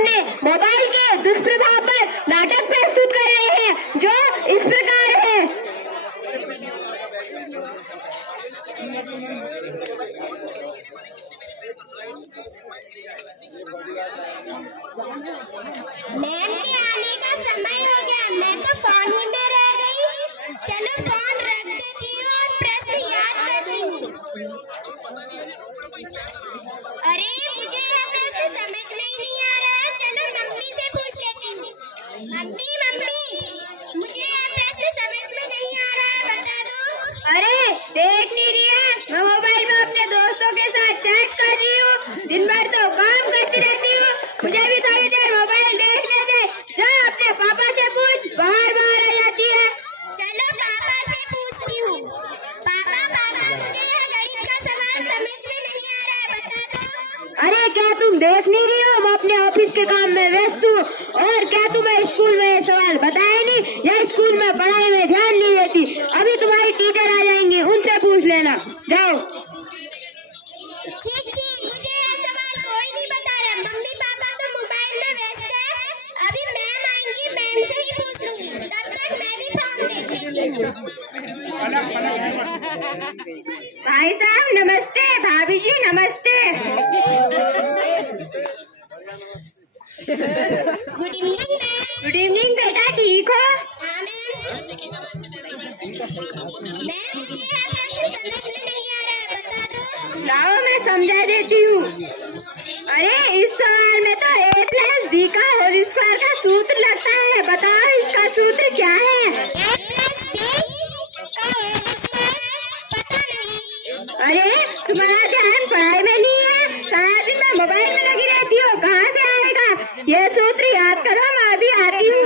सामने मोबाइल के दुष्प्रभाव पर नाटक प्रस्तुत कर रहे हैं जो इस प्रकार है। मैम के आने का समय हो गया, मैं तो फोन ही में रह गई। चलो फोन रख देती हूँ और प्रश्न याद करती हूँ। अरे मुझे यह प्रश्न समझ में ही नहीं आ रहा है, चलो मम्मी से पूछ लेती हूँ। मम्मी मम्मी, मुझे यह प्रश्न समझ में नहीं आ रहा है, बता दो। अरे देख नहीं रही है, मैं मोबाइल में अपने दोस्तों के साथ चैट कर रही हूँ। दिन भर तो काम करती रहती हूँ, मुझे भी थोड़ी देर मोबाइल देखने दे। जा अपने पापा से पूछ, बाहर बाहर आ जाती है। चलो पापा से पूछती हूँ। पापा पापा, मुझे यह गणित का सवाल समझ में नहीं आ रहा है, बता दो। अरे क्या तुम देख नहीं रही हो, मैं अपने ऑफिस के काम में व्यस्त हूँ। और क्या तुम्हें स्कूल में ये सवाल बताया नहीं? या स्कूल में पढ़ाई में ध्यान नहीं देती? अभी तुम्हारी टीचर आ जाएंगी, उनसे पूछ लेना। जाओ। ठीक, मुझे यह सवाल कोई नहीं बता रहा। मम्मी पापा तो मोबाइल में व्यस्त है, अभी मैम आएंगी, मैम से ही पूछ लूंगी। तब तक मैं भी फोन देख लेती हूँ। भाई साहब नमस्ते, भाभी जी नमस्ते। Good evening ma'am. Good evening बेटा, ठीक हो? हाँ मैम। मुझे यह प्रश्न समझ में नहीं आ रहा है, बता दो। लाओ मैं समझा देती हूँ। अरे इस सवाल में तो a+b का होल स्क्वायर का सूत्र लगता है। बताओ इसका सूत्र क्या है? a+b का होल स्क्वायर पता नहीं। अरे तुम्हारा ध्यान पढ़ाई में नहीं है, सारा दिन मैं मोबाइल में लगी रहती हो, कहाँ से आएगा? ये सूत्र याद करो, मैं अभी आती हूँ।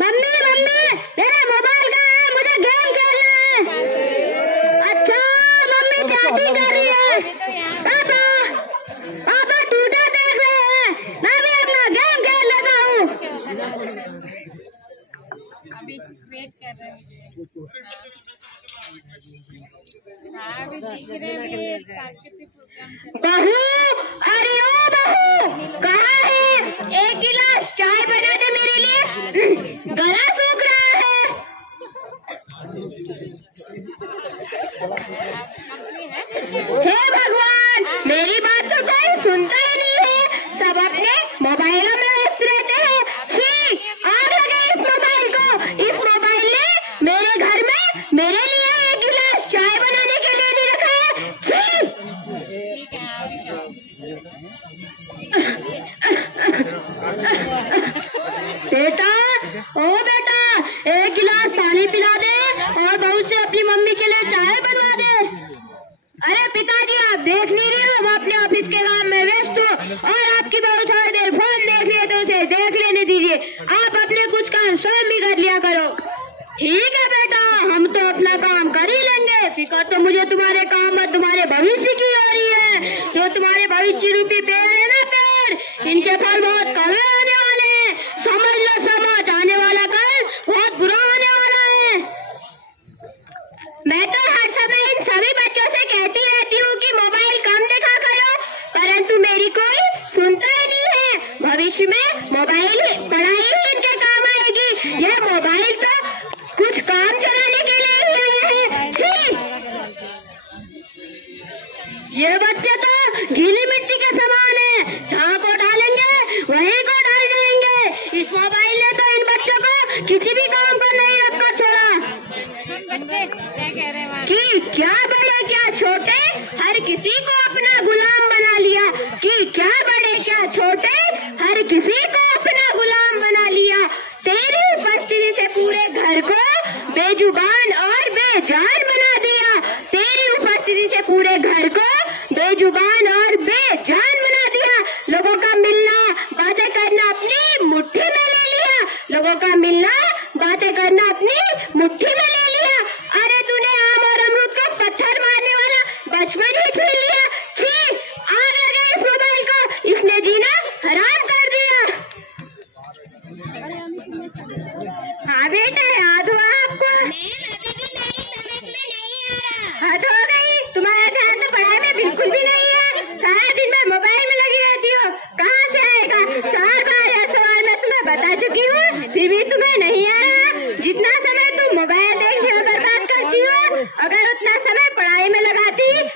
मम्मी मम्मी, मेरा मोबाइल कहाँ है? मुझे गेम खेलना है। अच्छा मम्मी चाबी कर रही है। पापा पापा टूटा देख रहे हैं, मैं भी अपना गेम खेल लेता हूँ। अभी वेट कर रहे हैं। बहू, अरे ओ बहू, कहाँ है? एक गिलास चाय बना दे मेरे लिए, गला सूख रहा है। हे भगवान, मेरी बात तो कोई सुनता ही नहीं है, सब अपने मोबाइलों में व्यस्त रहते हैं। छी, आग लगे इस मोबाइल को। इस मोबाइल ने मेरे घर में मेरे लिए एक गिलास चाय बनाने के लिए नहीं रखा है। छी। बेटा, ओ बेटा, एक गिलास पानी पिला दे और बहू से अपनी मम्मी के लिए चाय बनवा दे। अरे पिताजी, आप देख नहीं रहे हो, मैं अपने ऑफिस के काम में व्यस्त हूँ और आपकी बहू थोड़ी देर फोन देख रही है तो उसे देख लेने दीजिए। आप अपने कुछ काम स्वयं भी कर लिया करो। ठीक है बेटा, हम तो अपना काम कर ही लेंगे। फिक्र तो मुझे तुम्हारे काम और तुम्हारे भविष्य की हो रही है। जो तुम्हारे भविष्य रूपी पेड़ है ना, पेड़, इनके फल बहुत कड़वे आने वाले हैं। समझ लो, समाज आने वाला कल बहुत बुरा होने वाला है। मैं तो हर समय इन सभी बच्चों से कहती रहती हूँ कि मोबाइल कम देखा करो, परंतु मेरी कोई सुनता ही नहीं है। भविष्य में मोबाइल पढ़ाई ही इनके काम आएगी। यह मोबाइल तो कुछ काम चलाने के लिए ही है। छी, ये बच्चे तो गीली मिट्टी के समान है, जहाँ को डालेंगे वहीं को डाल जाएंगे। इस मोबाइल ने तो इन बच्चों को किसी भी काम पर नहीं रखकर छोड़ा। बच्चे क्या कह रहे हैं कि क्या बड़े क्या छोटे, हर किसी को अपना गुलाम बना लिया। कि क्या बड़े क्या छोटे, हर किसी को अपना गुलाम बना लिया। तेरी उपस्थिति से पूरे घर को बेजुबान और बेजान बना दिया। तेरी उपस्थिति से पूरे घर को बेजुबान और बेजान बना दिया। लोगों का मिलना बातें करना अपनी मुट्ठी में ले लिया। लोगों का मिलना बातें करना अपनी मुट्ठी में ले लिया। अरे तूने आम और अमरूद को पत्थर मारने वाला बचपन ही छीन लिया। छी, आग लगे इस मोबाइल को, इसने जीना हराम कर दिया। हाँ बेटा, याद हुआ आपको? मैम, अभी भी मेरी समझ में नहीं आ रहा। हद हो गई, तुम्हारा ध्यान तो पढ़ाई में बिल्कुल भी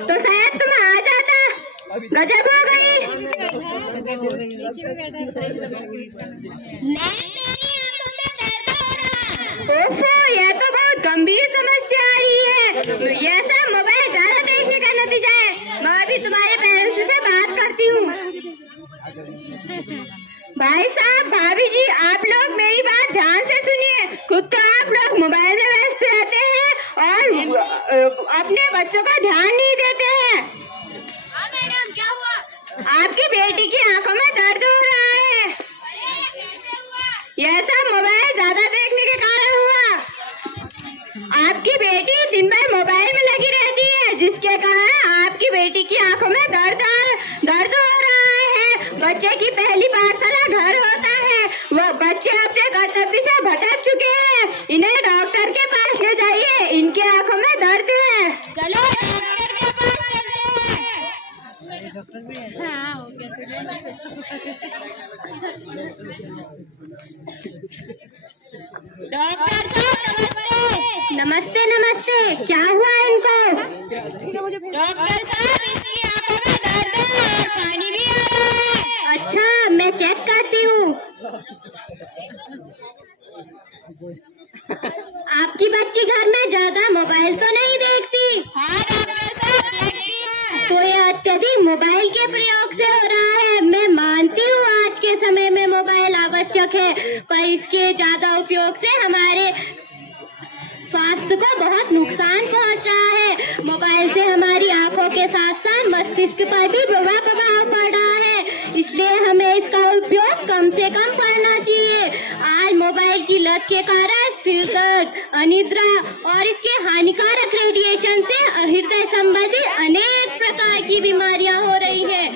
तो शायद तुम आ जाता। गजब हो गई। ओफो, यह तो बहुत गंभीर समस्या आ रही है। यह सब मोबाइल ज्यादा देखने का नतीजा है। मैं अभी तुम्हारे पेरेंट्स से बात करती हूँ। भाई साहब, भाभी जी, आप लोग मेरी बात ध्यान से सुनिए। खुद तो आप लोग मोबाइल में व्यस्त रहते हैं और अपने बच्चों का ध्यान नहीं देते हैं। हाँ मैडम, क्या हुआ? आपकी बेटी की आंखों में दर्द हो रहा है। अरे कैसे हुआ? यह सब मोबाइल ज्यादा देखने के कारण हुआ। आपकी बेटी दिन भर मोबाइल में लगी रहती है, जिसके कारण आपकी बेटी की आंखों में दर्द हो रहा है। बच्चे की पहली पाठशाला घर होता है। वो बच्चे अपने कर्तव्य से भटक चुके हैं। इन्हें डॉक्टर के पास ले जाइए, इनकी आंखों में दर्द है। चलो डॉक्टर के पास चलते हैं। हाँ, हो गया। डॉक्टर साहब नमस्ते। नमस्ते, क्या हुआ इनको? डॉक्टर साहब, इसकी आंखों में दर्द है और पानी भी आ रहा है। अच्छा, मैं चेक करती हूँ। आपकी बच्ची घर में ज्यादा मोबाइल तो नहीं देखती? हाँ डॉक्टर साहब, देखती है। तो यह अत्यधिक मोबाइल के प्रयोग से हो रहा है। मैं मानती हूँ आज के समय में मोबाइल आवश्यक है, पर इसके ज्यादा उपयोग से हमारे स्वास्थ्य को बहुत नुकसान पहुंच रहा है। मोबाइल से हमारी आंखों के साथ साथ मस्तिष्क पर भी बुरा प्रभाव पड़ रहा है। इसलिए हमें इसका उपयोग कम से कम करना चाहिए। आज मोबाइल की लत के कारण सिर दर्द, अनिद्रा और इसके हानिकारक रेडिएशन से हृदय संबंधी अनेक प्रकार की बीमारियां हो रही है।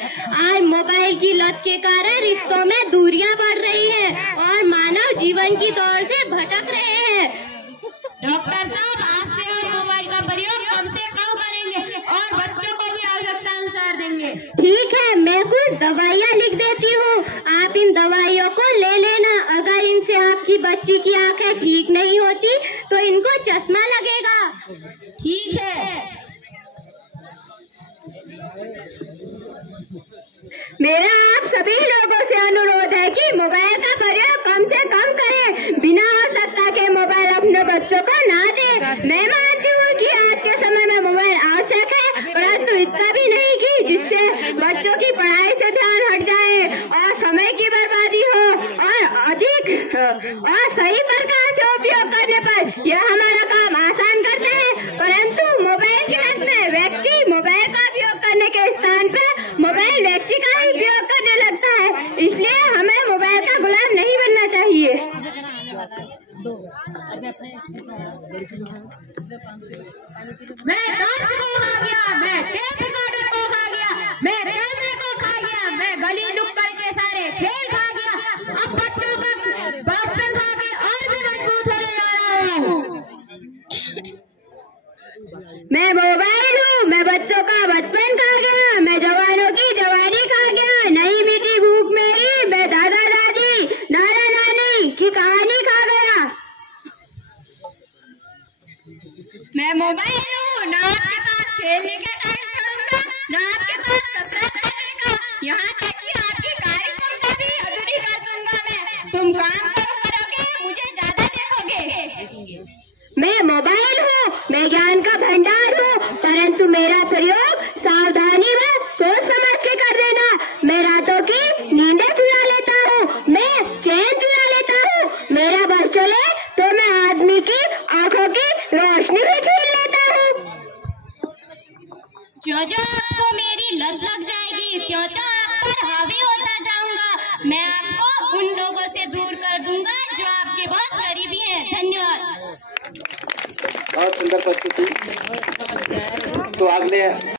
आज मोबाइल की लत के कारण रिश्तों में दूरियां बढ़ रही है और मानव जीवन की दौड़ से भटक रहे हैं। डॉक्टर साहब, आज से हम मोबाइल का प्रयोग कम से कम करेंगे और बच्चों को भी आवश्यकता अनुसार देंगे। ठीक है, मैं कुछ दवाइयाँ लिख देती हूँ, आप इन दवाइयों को ले लेना। अगर इनसे आपकी बच्ची की आंखें ठीक नहीं होती तो इनको चश्मा लगेगा। ठीक है। मेरा आप सभी लोगों से अनुरोध है कि मोबाइल का प्रयोग कम से कम करें। बिना आवश्यकता के मोबाइल अपने बच्चों को ना दें। मैं मानती हूँ कि आज के समय में मोबाइल आवश्यक है, परंतु इतना भी नहीं कि जिससे बच्चों की पढ़ाई से ध्यान हट जाए और समय की बर्बादी हो। और अधिक और सही प्रकार से उपयोग करने पर यह हमारा काम आसान करते हैं, परंतु मोबाइल के अंत में व्यक्ति मोबाइल का उपयोग करने के स्थान पर मोबाइल व्यक्ति का ही उपयोग करने लगता है। इसलिए हमें मोबाइल का गुलाम नहीं बनना चाहिए। मैं टॉर्च को खा गया, मैं टेप रिकॉर्डर को खा गया, मैं कैमरे को खा गया, मैं गली नुक्कड़ के सारे खेल खा गया। अब बच्चों का बचपन खा के और भी मजबूत होने जा रहा हूँ। मैं मोबाइल हूँ, मैं बच्चों का बचपन खा गया, मैं जवानों की जवानी खा गया। नहीं मिटी भूख मेरी, मैं दादा दादी नाना नानी की कहानी खा गया। मैं मोबाइल हूँ, ना आपके पास खेलने के टाइम छोड़ूंगा, ना आपके पास कसरत करने का, यहाँ तक कि आपकी कार्य क्षमता भी अधूरी कर दूंगा मैं। तुम काम करोगे, मुझे ज्यादा देखोगे। मैं मोबाइल हूँ, मैं ज्ञान का भंडार हूँ, परंतु मेरा प्रयोग सावधानी में सोच समझ के कर देना। मैं रातों की नींदें चुरा लेता हूँ, मैं चैन चुरा लेता हूँ। मेरा बस चले तो मैं आदमी की आंखों की रोशनी भी छीन लेता हूँ। जो जो आपको मेरी लत लग जाएगी, त्यों त्यों आप पर हावी होता जाऊंगा। मैं आपको उन लोगों से दूर कर दूंगा जो आपके बहुत करीबी हैं। धन्यवाद। बहुत सुंदर प्रस्तुति। तो अगले